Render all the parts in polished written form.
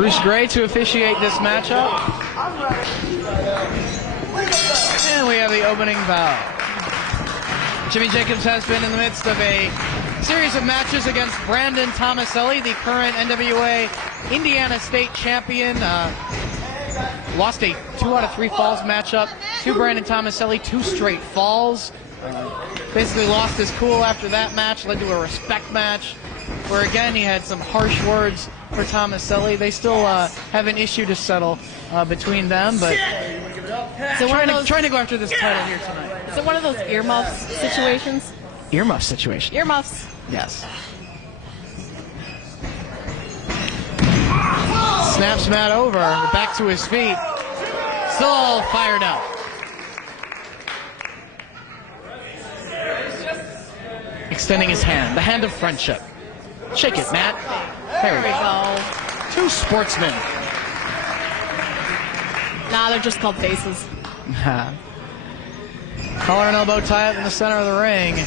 Bruce Gray to officiate this matchup. And we have the opening bell. Jimmy Jacobs has been in the midst of a series of matches against Brandon Tomaselli, the current NWA Indiana State champion. Lost a 2 out of 3 falls matchup to Brandon Tomaselli, 2 straight falls. Basically lost his cool after that match, led to a respect match, where again he had some harsh words for Tomaselli. They still have an issue to settle between them, but so trying to go after this title here tonight. Is it one of those earmuffs situations? Earmuff situation. Earmuffs. Yes. Snaps Matt over, back to his feet. Still all fired up. Extending his hand, the hand of friendship. Shake it, Matt. There we go. 2 sportsmen. Nah, they're just called faces. Collar and elbow tie up in the center of the ring.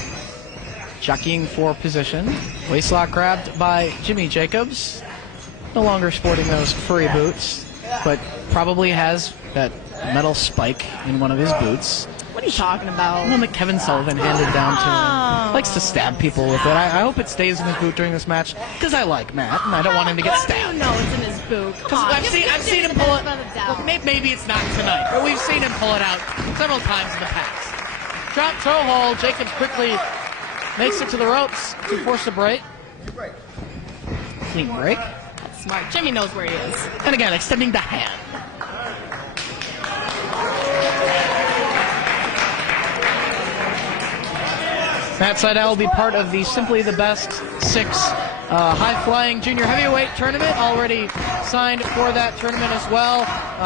Jockeying for position. Waistlock grabbed by Jimmy Jacobs. No longer sporting those furry boots, but probably has that metal spike in one of his boots. What are you talking about? One that Kevin Sullivan handed down to him. Likes to stab people with it. I hope it stays in his boot during this match, because I like Matt, and I don't want him to get stabbed. No, it's in his boot. I've seen him pull it. Well, maybe it's not tonight, but we've seen him pull it out several times in the past. Drop toe hold. Jacobs quickly makes it to the ropes to force a break. Clean break. That's smart. Jimmy knows where he is. And again, extending the hand. Matt Sydal will be part of the Simply the Best 6 high-flying junior heavyweight tournament. Already signed for that tournament as well.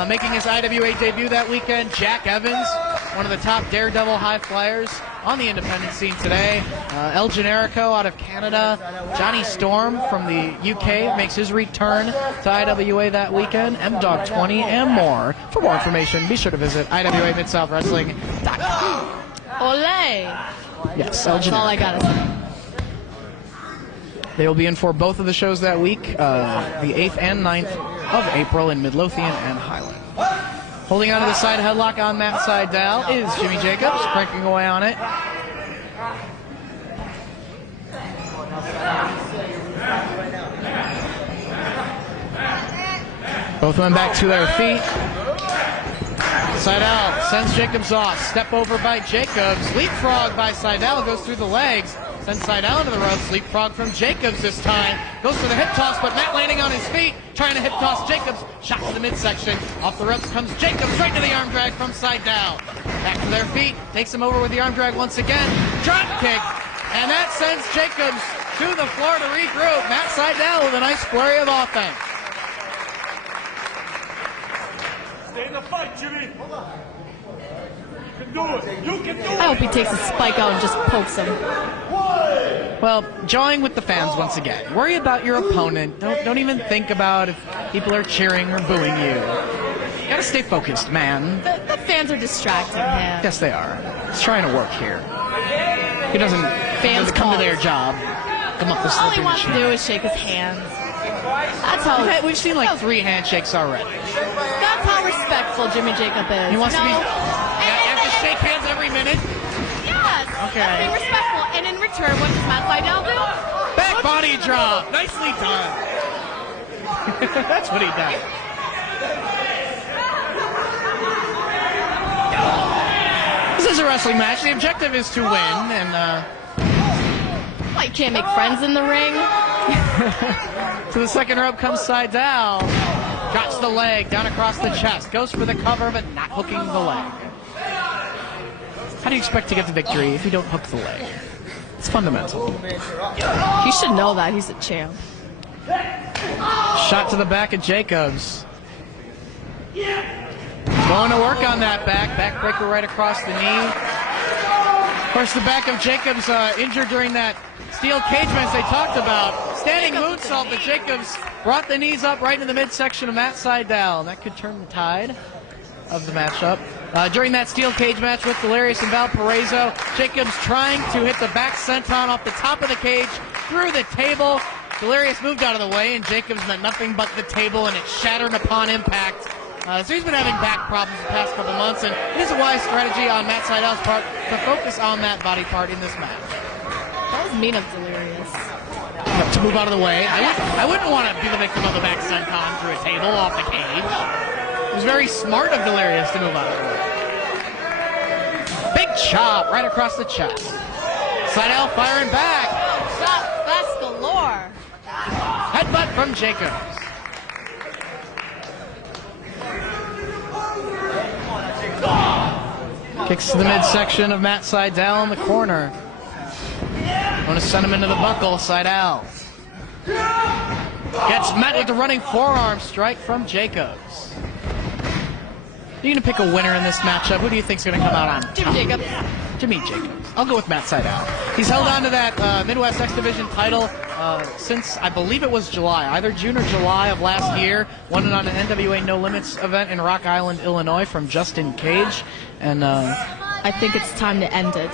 Making his IWA debut that weekend, Jack Evans, one of the top daredevil high flyers on the independent scene today. El Generico out of Canada. Johnny Storm from the UK makes his return to IWA that weekend. M-Dog 20 and more. For more information, be sure to visit IWAMidsouthWrestling.com. Ole! Yes, El Generico. That's all I gotta say. They will be in for both of the shows that week, the 8th and 9th of April in Midlothian and Highland. Holding on to the side headlock on Matt Sydal is Jimmy Jacobs, cranking away on it. Both men back to their feet. Sydal sends Jacobs off. Step over by Jacobs. Leapfrog by Sydal. Goes through the legs. Sends Sydal into the ropes. Leapfrog from Jacobs this time. Goes for the hip toss, but Matt landing on his feet. Trying to hip toss Jacobs. Shot to the midsection. Off the ropes comes Jacobs. Right to the arm drag from Sydal. Back to their feet. Takes him over with the arm drag once again. Drop kick. And that sends Jacobs to the floor to regroup. Matt Sydal with a nice flurry of offense. Stay in the fight, Jimmy. You can do it. You can do it. I hope he takes a spike out and just pokes him. Well, jawing with the fans once again. Worry about your opponent. Don't even think about if people are cheering or booing you. You gotta stay focused, man. The fans are distracting him. Yes, they are. He's trying to work here. He doesn't come to their job. Come up with all he wants to do is shake his hands. That's how we've seen like 3 handshakes already. That's how respectful Jimmy Jacob is. He wants to be. You have to shake hands every minute. Yes. Okay. Let's be respectful. And in return, what does Matt Sydal do? Back body drop. Nicely done. That's what he does. This is a wrestling match. The objective is to win, and well, you can't make friends in the ring. To the second rope comes Sydal. Drops the leg down across the chest. Goes for the cover, but not hooking the leg. How do you expect to get the victory if you don't hook the leg? It's fundamental. He should know that. He's a champ. Shot to the back of Jacobs. Going to work on that backbreaker right across the knee. Of course, the back of Jacobs injured during that steel cage match they talked about. Standing moonsault, but Jacobs brought the knees up right into the midsection of Matt Sydal. And that could turn the tide of the matchup. During that steel cage match with Delirious and Valparaiso, Jacobs trying to hit the back senton off the top of the cage through the table. Delirious moved out of the way, and Jacobs meant nothing but the table, and it shattered upon impact. So he's been having back problems the past couple months, and it is a wise strategy on Matt Sydal's part to focus on that body part in this match. That was mean of Delirious. To move out of the way. I wouldn't want to be the victim of the back senton through a table off the cage. It was very smart of Delirious to move out of the way. Big chop right across the chest. Sydal firing back. Shot fast galore. Headbutt from Jacobs. Kicks to the midsection of Matt Sydal in the corner. Want to send him into the buckle. Sydal gets met with the running forearm strike from Jacobs. You're going to pick a winner in this matchup. Who do you think is going to come out on top? Jimmy Jacobs. Jimmy Jacobs. I'll go with Matt Sydal. He's held on to that Midwest X Division title since, I believe it was July, either June or July of last year. Won it on an NWA No Limits event in Rock Island, Illinois from Justin Cage. And I think it's time to end it.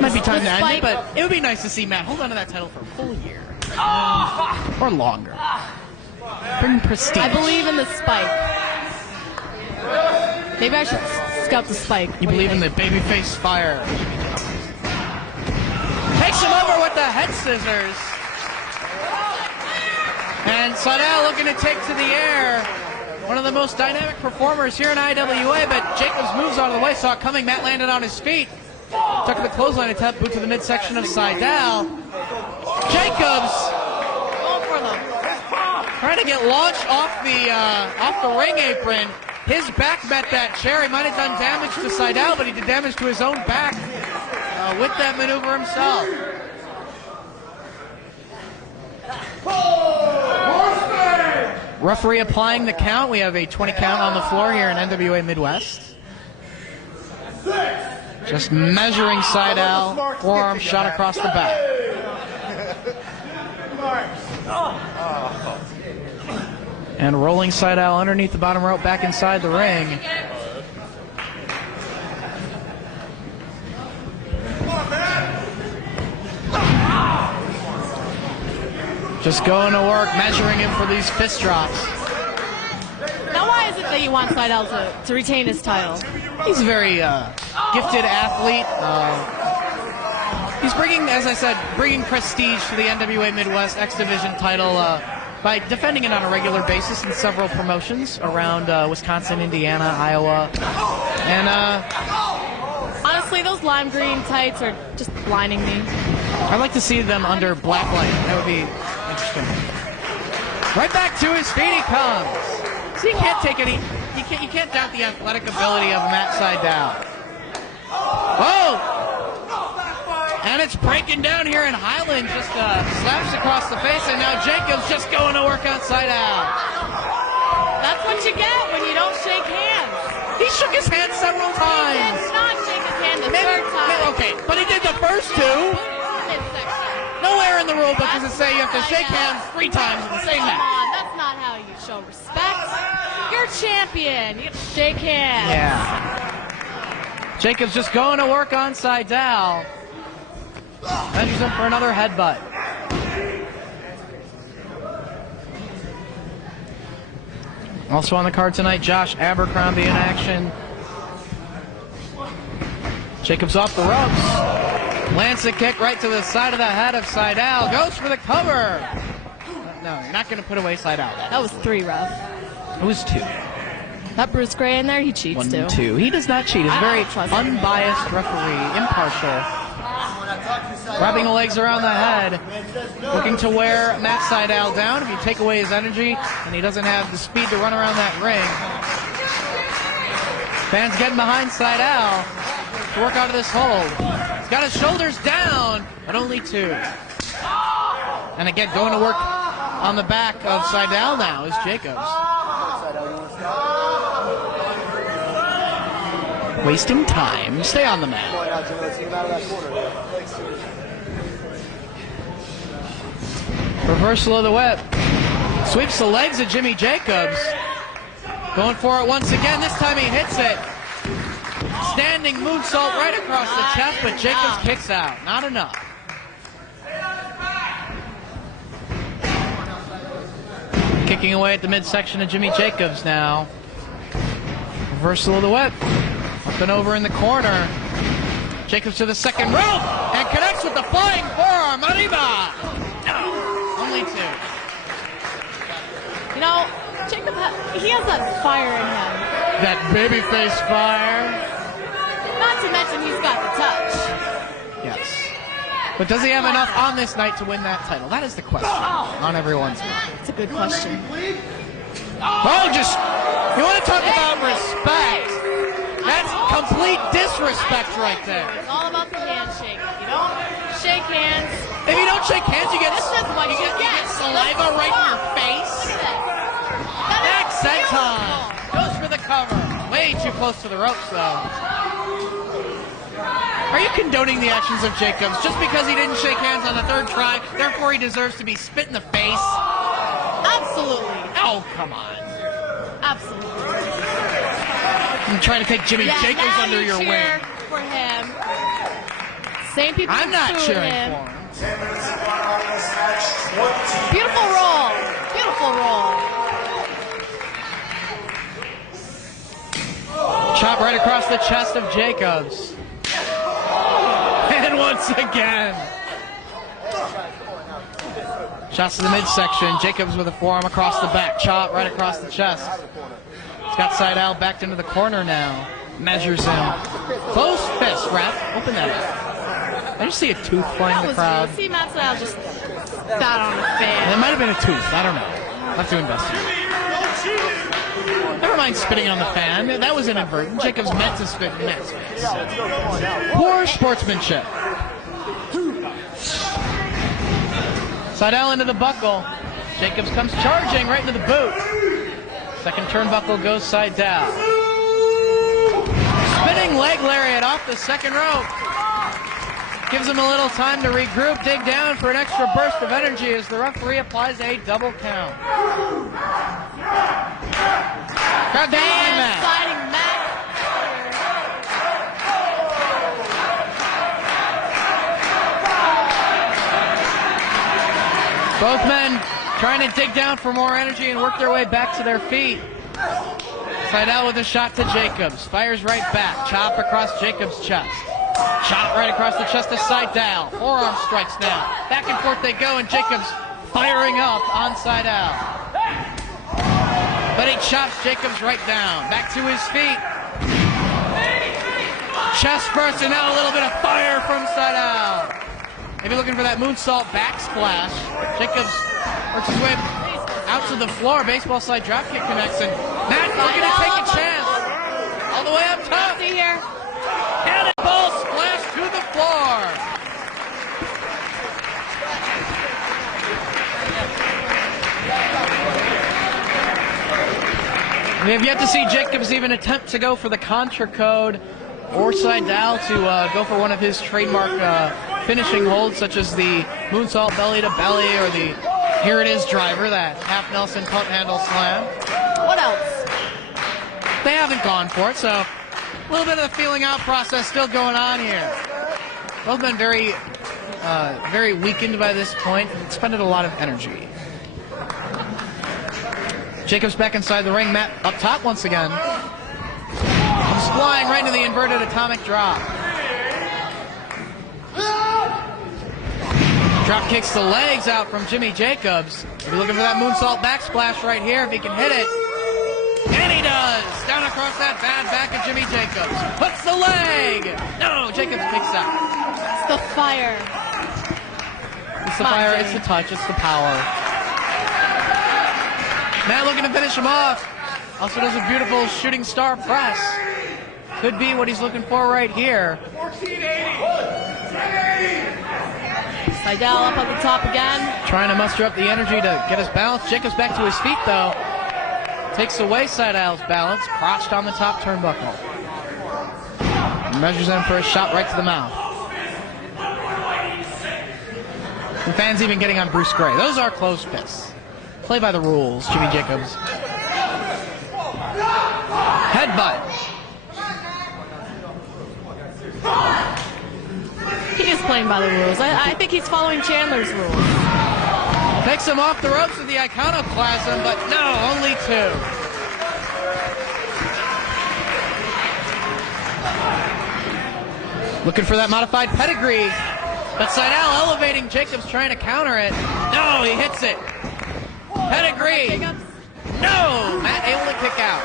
Might be time to end it, but it would be nice to see Matt hold on to that title for a full year. Or longer. Bring prestige. I believe in the spike. Maybe I should scout the spike. You believe in the babyface fire. Takes him over with the head scissors. And Sydal looking to take to the air. One of the most dynamic performers here in IWA, but Jacobs moves out of the way, saw it coming. Matt landed on his feet. Took the clothesline attempt, boot to the midsection of Sydal. Jacobs Going for them. trying to get launched off the ring apron. His back met that chair. He might have done damage to Sydal, but he did damage to his own back with that maneuver himself. Referee applying the count. We have a 20 count on the floor here in NWA Midwest. Just measuring Sydal. Forearm shot across the back. And rolling Sydal underneath the bottom rope back inside the ring. Just going to work, measuring him for these fist drops. Now, why is it that you want Sydal to retain his title? He's a very gifted athlete. He's bringing, as I said, bringing prestige to the NWA Midwest X Division title by defending it on a regular basis in several promotions around Wisconsin, Indiana, Iowa. And honestly, those lime green tights are just blinding me. I'd like to see them under black light. That would be interesting. Right back to his feet he comes. So you can't take any. You can't doubt the athletic ability of Matt Sydal. Whoa! And it's breaking down here in Highland. Just slaps across the face, and now Jacobs just going to work on Sydal. That's what you get when you don't shake hands. He shook his hand several He times. did not shake his hand the third time. Okay, but he did the first two. Midsection. Nowhere in the rule book does it say you have to shake hands 3 times in the same Come match. on, that's not how you show respect. You're champion. You have to shake hands. Yeah. Jacobs just going to work on Sydal. Measures him for another headbutt. Also on the card tonight, Josh Abercrombie in action. Jacobs off the ropes. Lands a kick right to the side of the head of Sydal. Goes for the cover. No, you're not going to put away Sydal. That was 3, ref. It was 2. That Bruce Gray in there, he cheats 1 too. and 2. He does not cheat. He's a very unbiased referee, impartial. Wrapping the legs around the head. Looking to wear Matt Sydal down. If you take away his energy and he doesn't have the speed to run around that ring. Fans getting behind Sydal to work out of this hold. He's got his shoulders down, but only 2. And again, going to work on the back of Sydal now is Jacobs. Wasting time. Stay on the mat. Reversal of the whip. Sweeps the legs of Jimmy Jacobs. Going for it once again. This time he hits it. Standing moonsault right across the chest, but Jacobs kicks out. Not enough. Kicking away at the midsection of Jimmy Jacobs now. Reversal of the whip. Up and over in the corner. Jacobs to the second rope and connects with the flying forearm. Arriba! No, only two. You know, Jacob, he has that fire in him. That babyface fire. Not to mention he's got the touch. Yes. But does he have enough on this night to win that title? That is the question on everyone's mind. It's a good question. Oh, just, you want to talk about respect. That's complete disrespect right there. It's all about the handshake. If you don't shake hands. If you don't shake hands, you get, This is what you get. saliva right in your face. Look at this. Back senton. Goes for the cover. Way too close to the ropes, though. Are you condoning the actions of Jacobs just because he didn't shake hands on the third try, therefore he deserves to be spit in the face? Absolutely. Oh, come on. Absolutely. I'm trying to take Jimmy Jacobs now under your cheer wing. for him. Same people I'm not booing cheering him. for him. Beautiful roll. Beautiful roll. Chop right across the chest of Jacobs. And once again. Shots to the midsection. Jacobs with a forearm across the back. Chop right across the chest. Scott Sydal backed into the corner now. Measures him. Close fist, ref. Open that up. I just see a tooth flying in the crowd. See Matt Sydal just bat on the fan. It might have been a tooth. I don't know. I'll have to investigate. Never mind spitting on the fan. That was inadvertent. Jacobs meant to spit in Matt's face. Poor sportsmanship. Sydal into the buckle. Jacobs comes charging right into the boot. Second turnbuckle goes Sydal. Spinning leg lariat off the second rope. Gives him a little time to regroup, dig down for an extra burst of energy as the referee applies a double count. Crowd down on Matt. Sliding Matt. Both men trying to dig down for more energy and work their way back to their feet. Sydal with a shot to Jacobs. Fires right back. Chop across Jacobs' chest. Chop right across the chest of Sydal. Forearm strikes now. Back and forth they go, and Jacobs firing up on Sydal. But he chops Jacobs right down. Back to his feet. Chest burst, and now a little bit of fire from Sydal. Maybe looking for that moonsault backsplash. Jacobs works his way out to the floor. Baseball slide dropkick connects, and Matt looking to take a chance. All the way up top. See here. Cannonball splash to the floor. We have yet to see Jacobs even attempt to go for the contra code or Sydal to go for one of his trademark finishing holds, such as the moonsault belly to belly or the here it is driver, that half Nelson punt handle slam. What else? They haven't gone for it, so a little bit of the feeling out process still going on here. Both been very weakened by this point and expended a lot of energy. Jacobs back inside the ring. Matt up top once again. Comes flying right into the inverted atomic drop. Drop kicks the legs out from Jimmy Jacobs. We're looking for that moonsault backsplash right here if he can hit it. And he does! Down across that bad back of Jimmy Jacobs. Puts the leg! No, Jacobs kicks out. It's the fire. It's the fire, it's the touch, it's the power. Matt looking to finish him off. Also does a beautiful shooting star press. Could be what he's looking for right here. Sydal up on the top again. Trying to muster up the energy to get his balance. Jacobs back to his feet though. Takes away Sydal's balance. Crotched on the top turnbuckle. Measures him for a shot right to the mouth. The fans even getting on Bruce Gray. Those are close fists. Play by the rules, Jimmy Jacobs. Headbutt. He is playing by the rules. I think he's following Chandler's rules. Takes him off the ropes with the iconoclasm, but no, only 2. Looking for that modified pedigree. But Sydal elevating Jacobs, trying to counter it. No, he hits it. Pedigree. No, Matt able to kick out.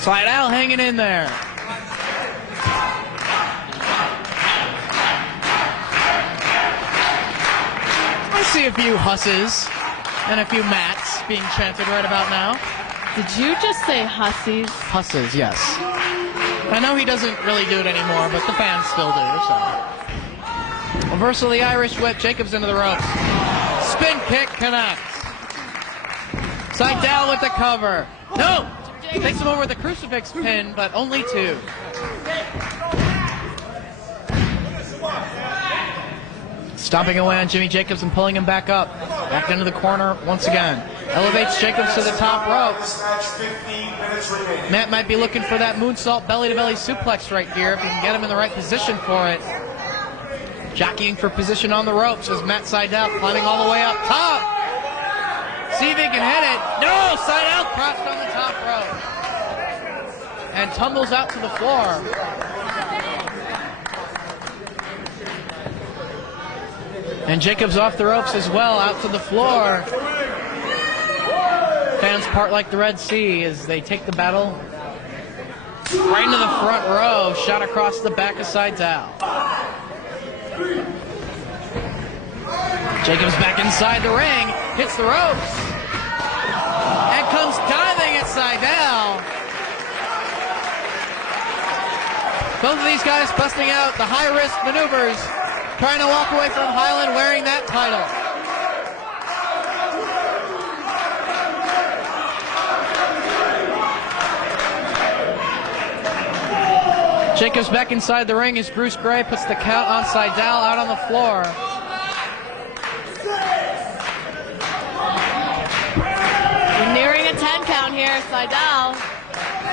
Sydal hanging in there. I see a few husses and a few Matts being chanted right about now. Did you just say hussies? Husses, yes. I know he doesn't really do it anymore, but the fans still do, so. Reversal of the Irish whip, Jacobs into the ropes. Spin kick connects. Sydal with the cover. No! Takes him over with the crucifix pin, but only 2. Stomping away on Jimmy Jacobs and pulling him back up. Back into the corner once again. Elevates Jacobs to the top rope. Matt might be looking for that moonsault belly-to-belly suplex right here if he can get him in the right position for it. Jockeying for position on the ropes as Matt Sydal climbing all the way up top. See if he can hit it. No! Sydal crossed on the top rope. And tumbles out to the floor. And Jacobs off the ropes as well, out to the floor. Fans part like the Red Sea as they take the battle right into the front row. Shot across the back of Sydal. Jacobs back inside the ring, hits the ropes, and comes diving at Sydal. Both of these guys busting out the high-risk maneuvers, trying to walk away from Highland wearing that title. Jacobs back inside the ring as Bruce Gray puts the count on Sydal out on the floor. We're nearing a 10 count here, Sydal.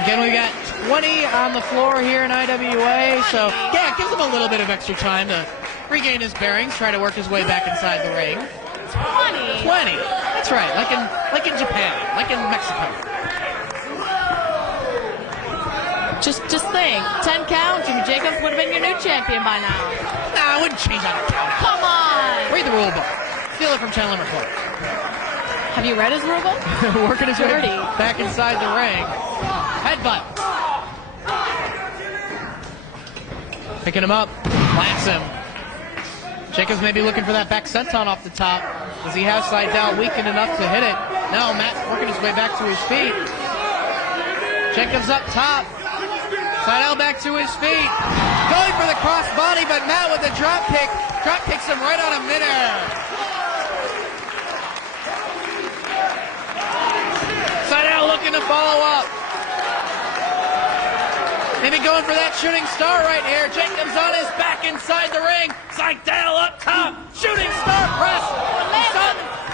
Again, we got 20 on the floor here in IWA, so yeah, it gives him a little bit of extra time to regain his bearings, try to work his way back inside the ring. 20. 20. That's right, like in Japan, like in Mexico. Just think, 10 count, Jimmy Jacobs would have been your new champion by now. Nah, I wouldn't change on a count. Come on! Read the rule book. Steal it from Chandler McCoy. Have you read his rule book? Working his way back inside the ring. Headbutt. Picking him up, plants him. Jacobs may be looking for that back senton off the top. Does he have Sydal weakened enough to hit it? No, Matt working his way back to his feet. Jacobs up top. Sydal back to his feet. Going for the cross body, but Matt with a drop kick. Drop kicks him right out of midair. Sydal looking to follow up. Maybe going for that shooting star right here. Jacobs on his back inside the ring. Sydal up top. Shooting star press.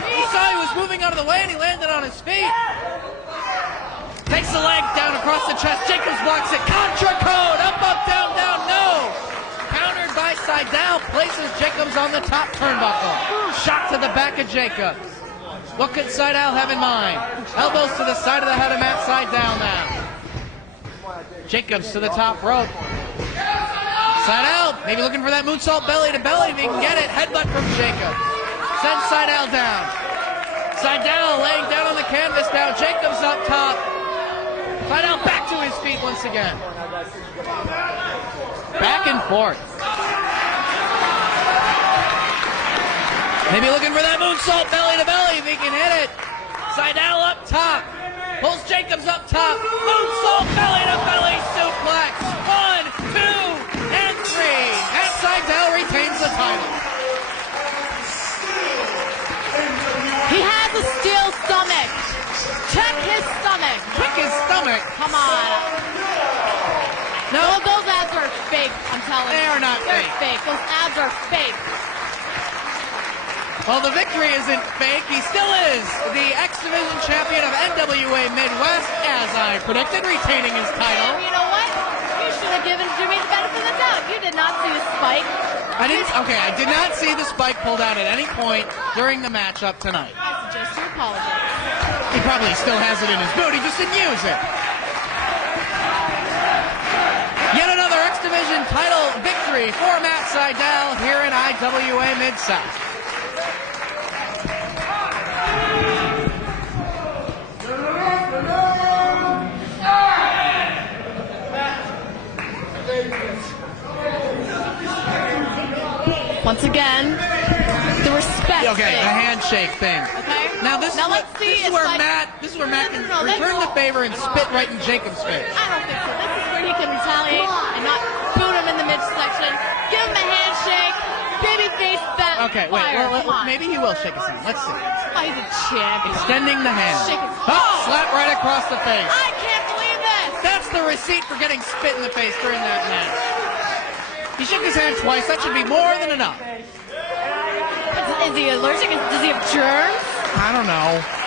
He saw he was moving out of the way and he landed on his feet. Takes the leg down across the chest. Jacobs blocks it. Contra code. Up, down, no. Countered by Sydal. Places Jacobs on the top turnbuckle. Shot to the back of Jacobs. What could Sydal have in mind? Elbows to the side of the head of Matt Sydal now. Jacobs to the top rope. Sydal maybe looking for that moonsault belly to belly if he can get it. Headbutt from Jacobs. Sends Sydal down. Sydal laying down on the canvas now. Jacobs up top. Sydal back to his feet once again. Back and forth. Maybe looking for that moonsault belly to belly if he can hit it. Sydal up top. Pulls Jacobs up top. Moonsault belly to belly suplex. 1, 2, and 3. And Sydal retains the title. He has a steel stomach. Check his stomach. Kick his stomach. Come on. No, those abs are fake, I'm telling you. They are not They're fake. fake. Those abs are fake. Well, the victory isn't fake. He still is the X Division champion of NWA Midwest, as I predicted, retaining his title. And you know what? You should have I'm giving Jimmy the benefit of the doubt. You did not see the spike. I did not see the spike pulled out at any point during the matchup tonight. I suggest you apologize. He probably still has it in his boot. He just didn't use it. Yet another X Division title victory for Matt Sydal here in IWA Mid-South. Once again, the respect Okay, thing. the handshake thing. Okay. Now this is where Matt can return the favor and spit right in Jacob's face. I don't think so. This is where he can retaliate and not boot him in the midsection. Give him a handshake. Babyface that. Okay, wait. Well, maybe he will shake his hand. Let's see. Oh, he's a champion. Extending the hand. Shake his Slap right across the face. I can't believe this. That's the receipt for getting spit in the face during that match. He shook his hand twice. That should be more than enough. Is he allergic? Does he have germs? I don't know.